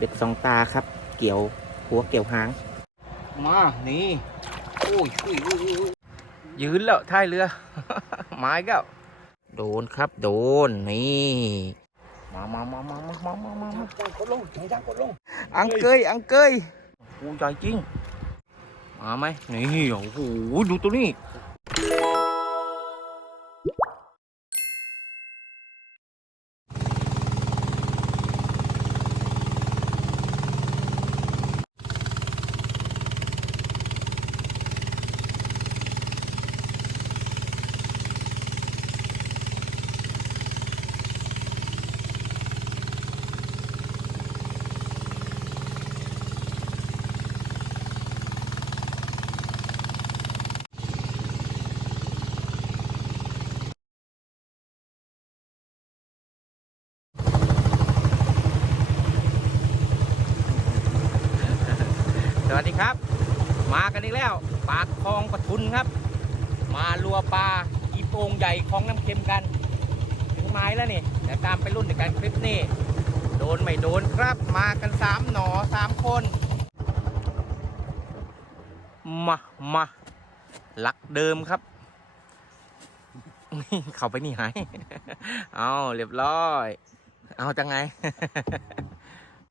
เบ็ดสองตาครับ เกี่ยวหัวเกี่ยวหาง มานี่โอ้ยอุ้ยอุ้ยอุ้ยอุ้ยยืนแล้วท้ายเรือ ไม้ก็โดนครับ โดนนี่มามามามามามามามามาจ้างกดลงใจจ้างกดลงอังเกยอังเกยโอ้ใหญ่จริง มาไหมนี่โอ้โหดูตัวนี้ กันอีกแล้ว ปากคลองปทุนครับ มาลัวปลาอีโปงใหญ่ของน้ำเค็มกัน ถึงไม้แล้วนี่เดี๋ยวตามไปรุ่นในการคลิปนี้ โดนไม่โดนครับ มากันสามหนอสามคน มามาหลักเดิมครับเขาไปนี่หาย เอาเรียบร้อย เอาจังไง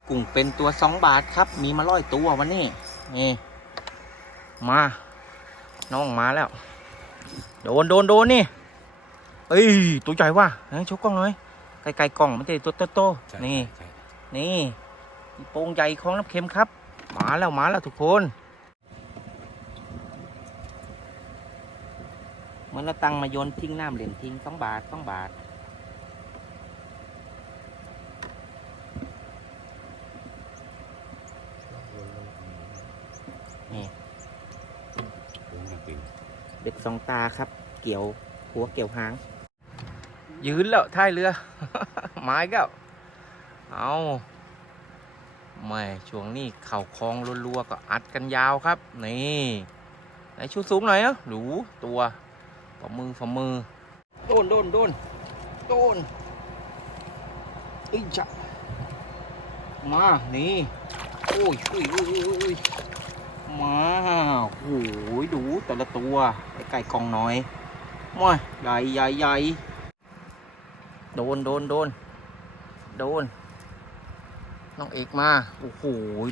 กุ้งเป็นตัวสองบาทครับ มีมาร้อยตัววันนี้นี่ มา น้องมาแล้ว โดนโดนโดนนี่ เอ้ย ตัวใหญ่ว่ะไหนโชว์กล้องหน่อย ไกลๆกล้องมันจะตัวโตๆนี่ นี่โป่งใหญ่ของน้ำเค็มครับ มาแล้วมาแล้วทุกคนเหมันเราตังมาโยนทิ้งน้ำเหรียญทิ้งสองบาทสองบาท เบ็ดสองตาครับ เกี่ยวหัวเกี่ยวหาง ยืนแล้วท้ายเรือ ไม้ก็เอาไม่ช่วงนี้เข่าคลองรัวๆก็อัดกันยาวครับ นี่ไหนชูสูงหน่อยนะหรูตัวฝ่ามือฝ่ามือโดนโดนโดนโดนอีจะมานี่โอ้ยอุ้ยอุ้ยอุ้ยอุ้ยมาโอ้ยดูแต่ละตัว ไก่กองน้อยมอยใหญ่ใหญ่ใหญ่โดนโดนโดนโดนน้องเอกมาโอ้โห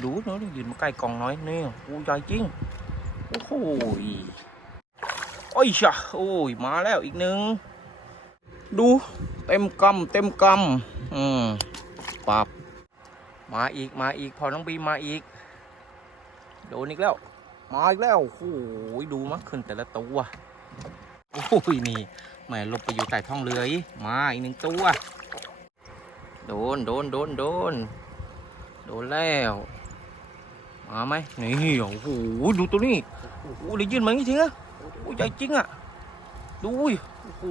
ดูเนาะยืนมาใกล้กองน้อยนี่โอ้ใหญ่จริงโอ้โหโอ้ยชะโอ้ยมาแล้วอีกหนึ่งดูเต็มกำเต็มกำอืมปับมาอีกมาอีกพอน้องบีมาอีกโดนอีกแล้ว มาอีกแล้ว โอ้โหดูมันขึ้นแต่ละตัว โอ้ยนี่แหม่หลบไปอยู่ใต้ท้องเรืออีกมาอีกหนึ่งตัว โดนโดนโดนโดนโดนแล้ว มาไหมนี่โอ้โหดูตัวนี้โอ้โหได้ยื่นมาจริงๆอะโอ้ใหญ่จริงอะดูดิโอ้โห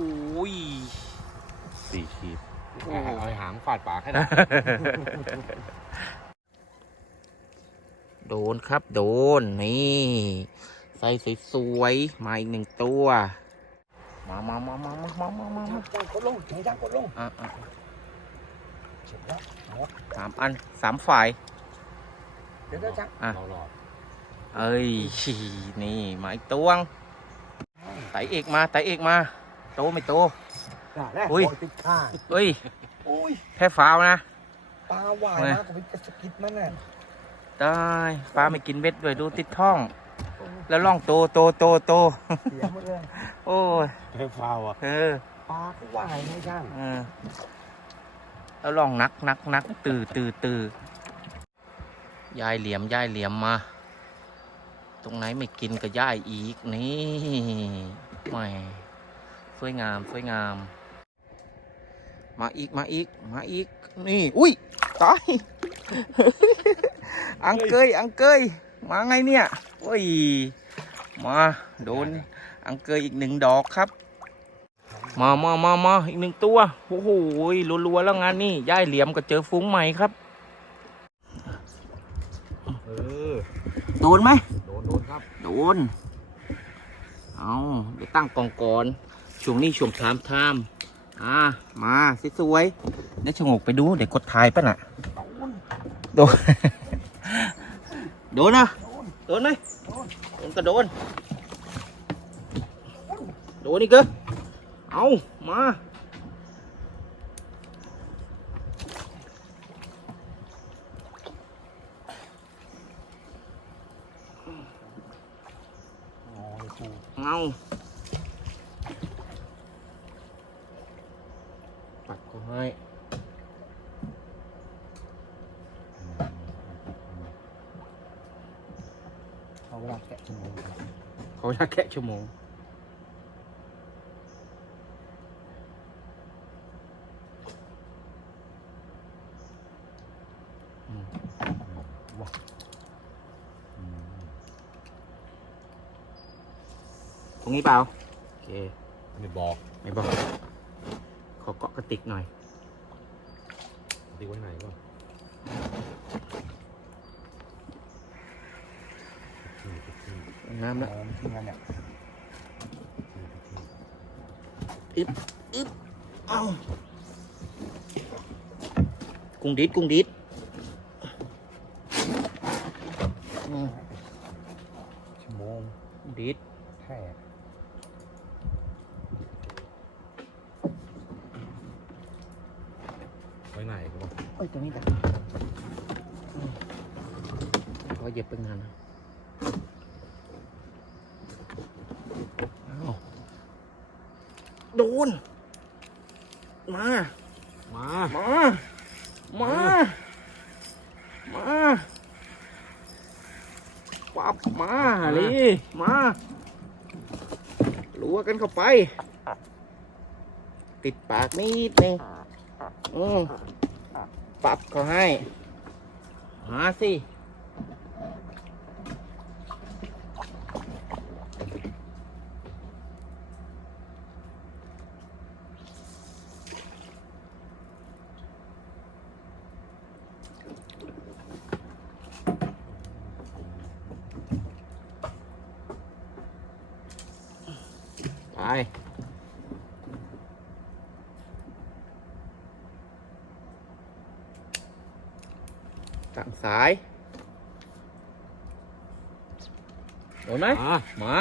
สี่ขีดโอ้โหเอาหางฟาดปากให้นะ โดนครับ โดน นี่ใส่สวยๆมาอีกหนึ่งตัว มามามามามามามามามาจ้างกดลงใจจ้างกดลงอะอะเสร็จแล้วสามอันสามฝ่าย เดี๋ยวเดี๋ยวจ้างอะรอรอเอ้ย นี่มาอีกตัวงไตเอกมาไตเอกมา โตไม่โตน่ะแน่อุ้ยโติดข้างเอ้ยอุ้ยแค่ฟาวนะปลาหวานไงมากกว่าเป็นกระสกิดมันน่ะ ได้ปลาไม่กินเบ็ดด้วยดูติดท้อง แล้วล่องโตโตโตโตเสียหมดเลยโอ้ยแค่ฟาวอะเออปลาก็หวานไม่ช่างเออแล้วล่องนักนักนักตือตือตือยายเหลี่ยมยายเหลี่ยมมา ตรงไหนไม่กินก็ย่ายอีกนี่แหม่สวยงามสวยงาม มาอีกมาอีกมาอีกนี่ อุ้ย ตายอังเกยอังเกยมาไงเนี่ยโอ้ยมาโดนอังเกยอีกหนึ่งดอกครับ มามามามาอีกหนึ่งตัวโอ้โหรัวๆแล้วงานนี่ย่ายเหลี่ยมก็เจอฟุ้งใหม่ครับเออโดนไหมโดนโดนครับโดนเอาเดี๋ยวตั้งกองก่อนช่วงนี้ช่วงทามทาม อ่ามาสวยๆเดี๋ยวชะงกไปดูเดี๋ยวกดถ่ายป่ะน่ะโดนโดนโดนนะโดนไหมโดนก็โดนโดนนี่เกอเอามาโอ้ยปูเอาปัดเขาให้ เขาเวลาแกะชั่วโมงครับ เขาได้แค่ชั่วโมงว้าอืมตรงนี้เปล่า โอเค ไม่บอก ไม่บอก ขอเกาะกระติกหน่อย ตีไว้ไหนก่อน ที่ที่ที่น้ำเอละอที่นั่นเนี่ยที่ที่เอากุ้งดิดกุ้งดิดอืม ชั่วโมง กุ้งดิด แค่ไว้ไหนก็บอก เอ้ยตรงนี้แหละอืมขอเหยียบไปงานนะเอาโดน มา มา มา มา มาปับมาเลยมาลัวกันเข้าไป ติดปากนิดนึงอืมปรับเขาให้ มาสิ ไป ตั้งสายโดนไหมมา มา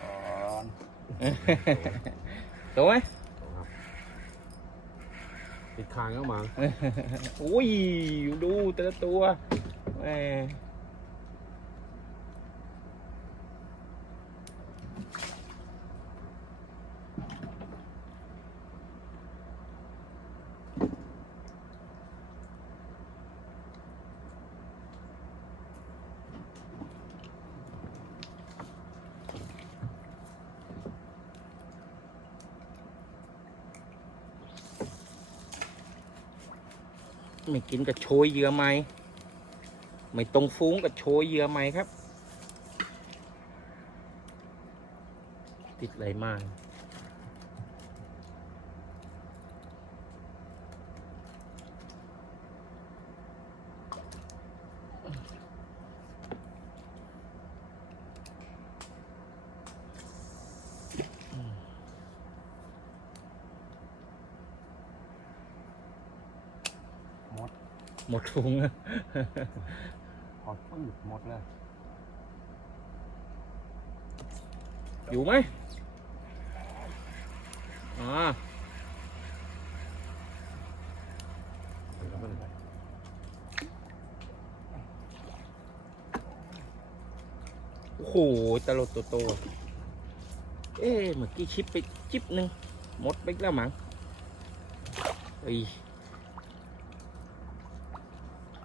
ก่อนโดนไหมติดคางก็มาอุ้ย ดูแต่ละตัวแหม ไม่กินกับโชยเยื่อไหมไม่ตรงฟุ้งกับโชยเยื่อไหมครับ ติดไรมาก หมดฟุ้งอะพอปืดหมดเลย อยู่ไหมอ่าเดี๋ยวมันโอ้โหตลดตัวโต เอ๊ะเมื่อกี้ชิปไปจิบหนึ่งหมดไปแล้วมั้งเอ้ย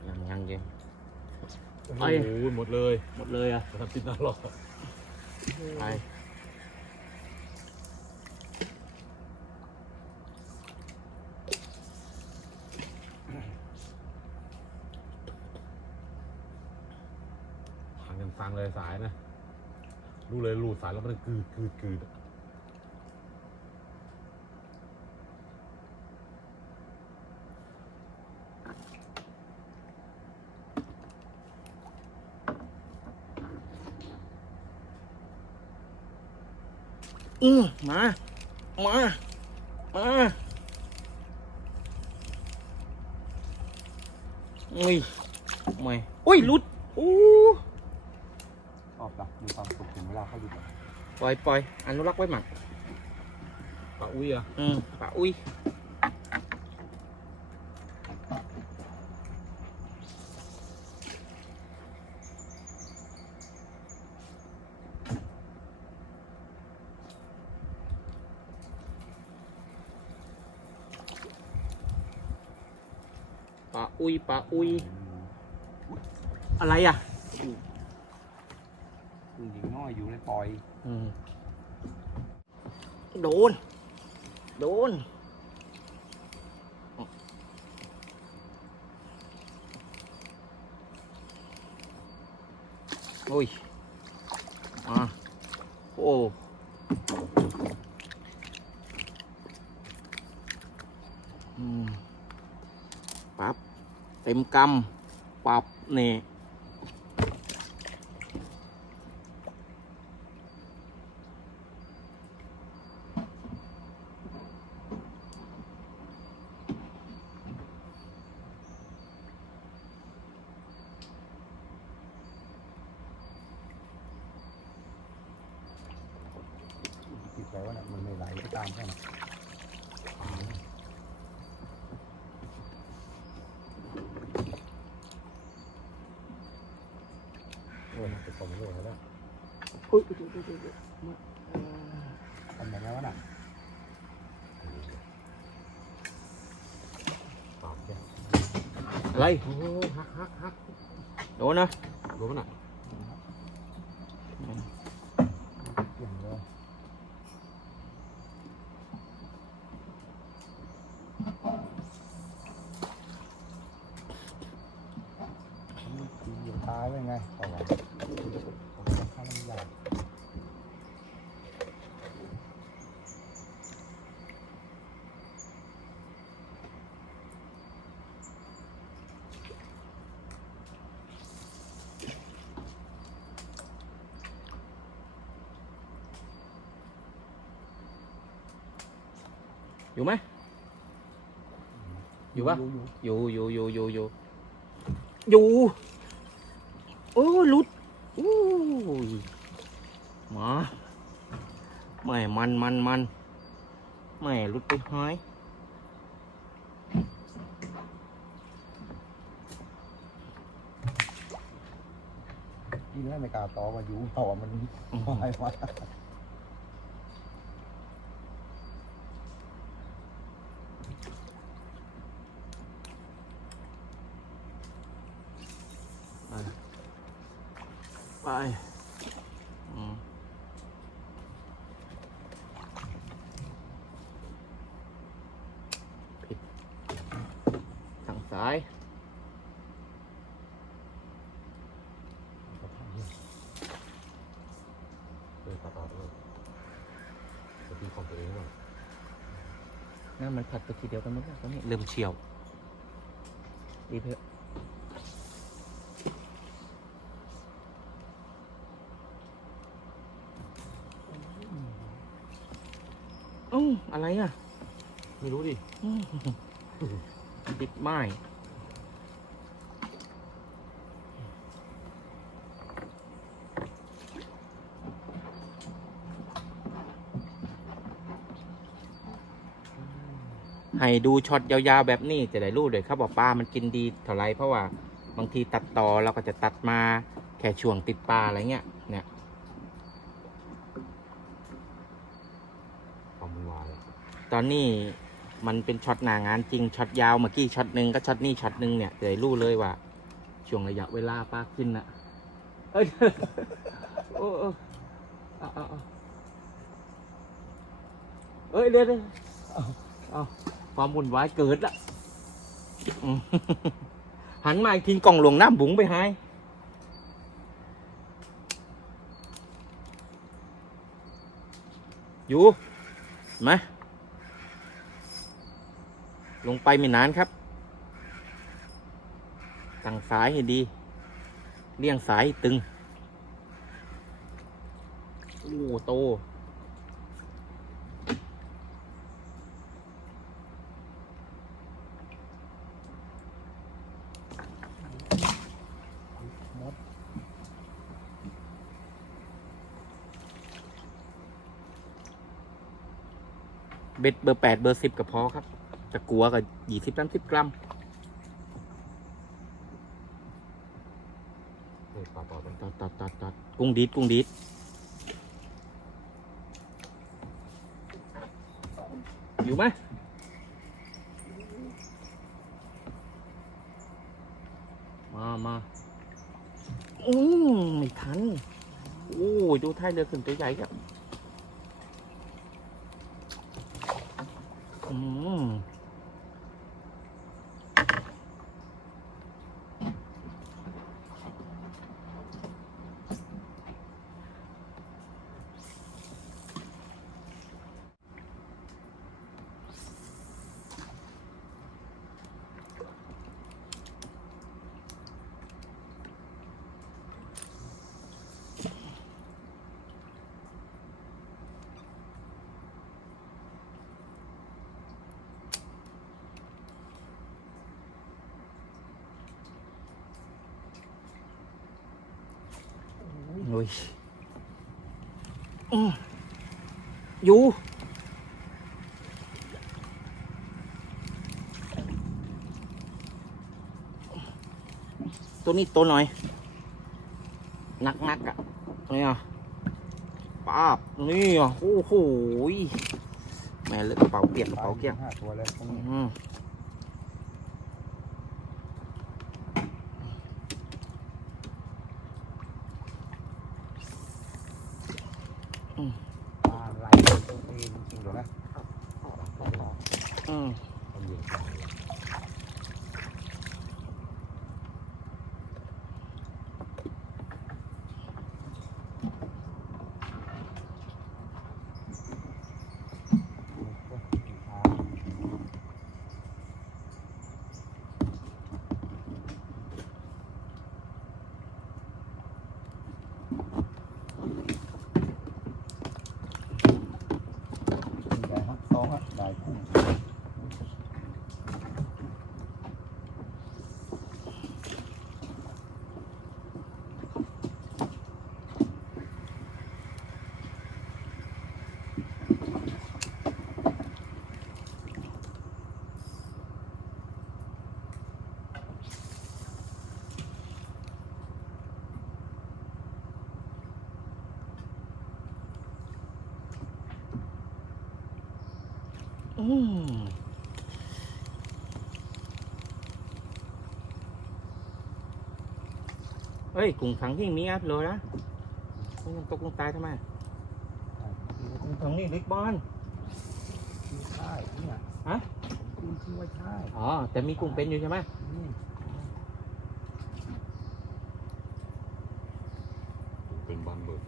ยังยังยัง โอ้โหหมดเลยหมดเลยอะทำติดตลอดไปหันกันฟังเลยสายนะรู้เลยรูดสายแล้วมันกืดกืดกืดอื มมา มา มาอุ้ยไม่อุ้ยหลุดอู้ชอบนะมีความสุขถึงเวลาเขาหยุดปล่อยปล่อยอนุรักษ์ไว้หมักปะอุ้ยอะอืมปะอุ้ยปะอุ้ยปะอุ้ย อะไรอะผู้หญิงน้อยอยู่ในปล่อย อืมโดน โดน โอ้ยมาโอ้อืมปั๊บ เต็มกำปับนี่ติดใจว่าน่ะมันไม่ไหลไปตามแค่นั้นโอ้ยจะตรงโลกแล้ว อุ้ยทำยังไงวะน่ะปากแก อะไร โอ้ฮักฮักฮัก โดนนะ รู้มั้ยน่ะเกี่ยงเลยตีอยู่ตายไว้ไงต่อไปผมจะฆ่ามันใหญ่ อยู่ไหม อยู่ปะอยู่อยู่อยู่อยู่อยู่อยู่อยู่โอ้หลุดโอ้ยมาไม่มันมันมันไม่หลุดไปหายกินแล้วไม่กล้าต่อมาอยู่ต่อมันหายมา ไปอืมผิดทางซ้าย เออตัดออกเลยจะตีของตัวเองก่อน น้ำมันผัดไปทีเดียวกันหมดแล้วตอนนี้เริ่มเฉียวดีเพื่อะอืออะไรอะ ไม่รู้ดิอื้อติดไม้ ให้ดูช็อตยาวๆแบบนี้จะได้รู้เลยครับว่าปลามันกินดีเท่าไรเพราะว่าบางทีตัดต่อเราก็จะตัดมาแค่ช่วงติดปลาอะไรเงี้ยเนี่ยความวายตอนนี้มันเป็นช็อตหนางานจริงช็อตยาวเมื่อกี้ช็อตหนึ่งก็ช็อตนี้ช็อตหนึ่งเนี่ยจะได้รู้เลยว่าช่วงระยะเวลาป้าขึ้นนะเอ้ยโอ้อ้เอาเอาเอาเอ้ยเดี๋ยวเดี๋ยวเอา ความวุ่นวายเกิดละหันมาอีกทีกล่องหลวงน้ำบุ๋งไปหายอยู่เห็นไหมลงไปไม่นานครับ ตั้งสายให้ดี เลี่ยงสายตึง โอ้โต เบ็ดเบอร์แปดเบอร์สิบก็พอครับจะกลัวกับยี่สิบสามสิบกรัมเฮ้ยปลาปลาเป็นตัดตัดตัดตัดกุ้งดีดกุ้งดีดอยู่ไหมมามาอืมไม่ทัน โอ้ยดูท้ายเรือขึ้นตัวใหญ่ครับ อื ยอืมอยู่ตัวนี้ตัวหน่อยนักนักๆอะนี่อะป้าบนี่อะโอ้โหยแม่เลยกระเป๋าเปียกกระเป๋าเปียกห้าตัวเลยตรงนี้ อืมอืม ปลาไหลตัวเองจริงๆเดี๋ยวนะปลาหล อก อืม ต้องยิงปลาเลย ใหญ่ครับสองอะได้กุ้ง อืม เฮ้ยกุ้งขังที่มีอัพเลยนะมันยังตกลงตายทำไมกุ้งขังนี่เล็กบอลคือใช่เนี่ยฮะคือชื่อว่าใช่อ๋อแต่มีกุ้งเป็นอยู่ใช่ไหม นี่ เป็นบ้านเบิก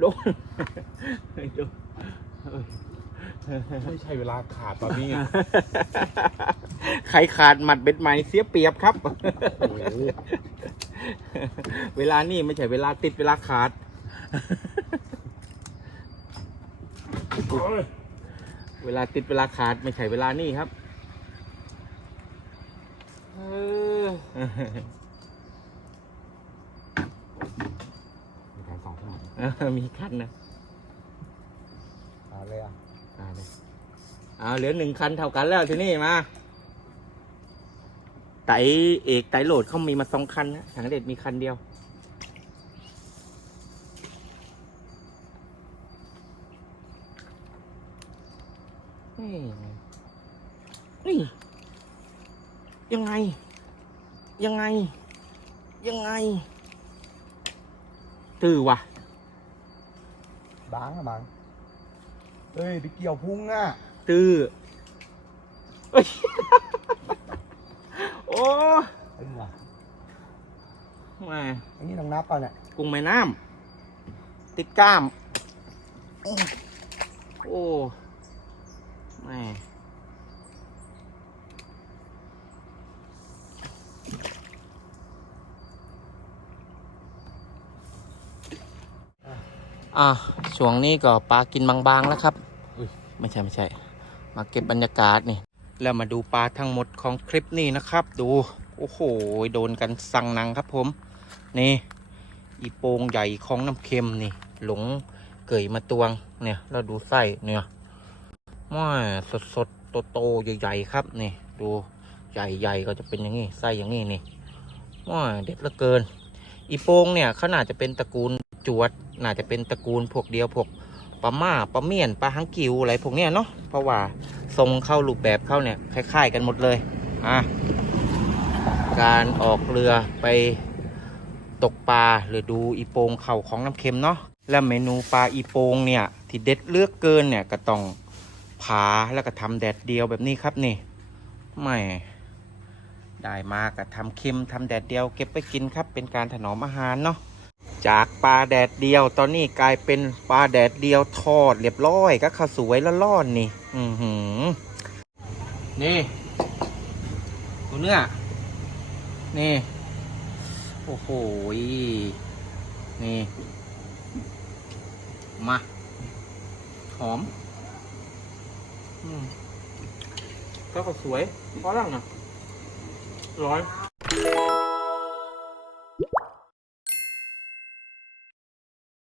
โดน โดน ไม่ใช่เวลาขาดตอนนี้ไงใครขาดหมัดเบ็ดใหม่เสียเปรียบครับ โอ้โหเวลานี่ไม่ใช่เวลาติดเวลาขาด เวลาติดเวลาขาดไม่ใช่เวลานี่ครับเออมีแผนสองข้างหลังเออมีคันนะเอาเลยอะ เอาเลยเอาเหลือหนึ่งคันเท่ากันแล้วที่นี้มาไตเอกไตโหลดเขามีมาสองคันนะถังเด็ดมีคันเดียว นี่ ยังไง ยังไง ยังไง ตื่อว่ะบางอะบาง เฮ้ยไปเกี่ยวพุงอะตื้อเอ้ยโอ้เอ้ยว่ะแหม่อันนี้ต้องนับป่ะเนี่ยกุ้งแม่น้ำติดกล้าม โอ้แหม่อะ ช่วงนี้ก็ปลากินบางๆแล้วครับไม่ใช่ไม่ใช่ มาเก็บบรรยากาศนี่ แล้วมาดูปลาทั้งหมดของคลิปนี้นะครับ ดู โอ้โห โดนกันสั่งหนังครับผม นี่ อีโปงใหญ่ของน้ำเค็มนี่ หลงเกยมาตวง เนี่ย เราดูไส้เนี่ยม้อยสดสดโตโตๆใหญ่ๆครับนี่ ดูใหญ่ๆก็จะเป็นอย่างนี้ไส้อย่างนี้นี่ม้อยเด็ดเหลือเกิน อีโปงเนี่ยเขาน่าจะเป็นตระกูลจวด น่าจะเป็นตระกูลพวกเดียวพวกปลาหม่าปลาเมี่ยนปลาหังกิวอะไรพวกเนี้ยเนาะเพราะว่าทรงเข้ารูปแบบเข้าเนี่ยคล้ายๆกันหมดเลยอะการออกเรือไปตกปลาหรือดูอีโปงเข่าของน้ำเค็มเนาะและเมนูปลาอีโปงเนี่ยที่เด็ดเลือกเกินเนี่ยก็ต้องผาแล้วก็ทำแดดเดียวแบบนี้ครับนี่ไม่ได้มาก็ทำเค็มทำแดดเดียวเก็บไปกินครับเป็นการถนอมอาหารเนาะ จากปลาแดดเดียว ตอนนี้กลายเป็นปลาแดดเดียวทอดเรียบร้อยก็ข้าวสวยละล่อนนี่ อือหือ นี่ดูเนื้อ นี่ โอ้โห นี่ มา หอม อืมก็สวยพอแล้วนะร้อย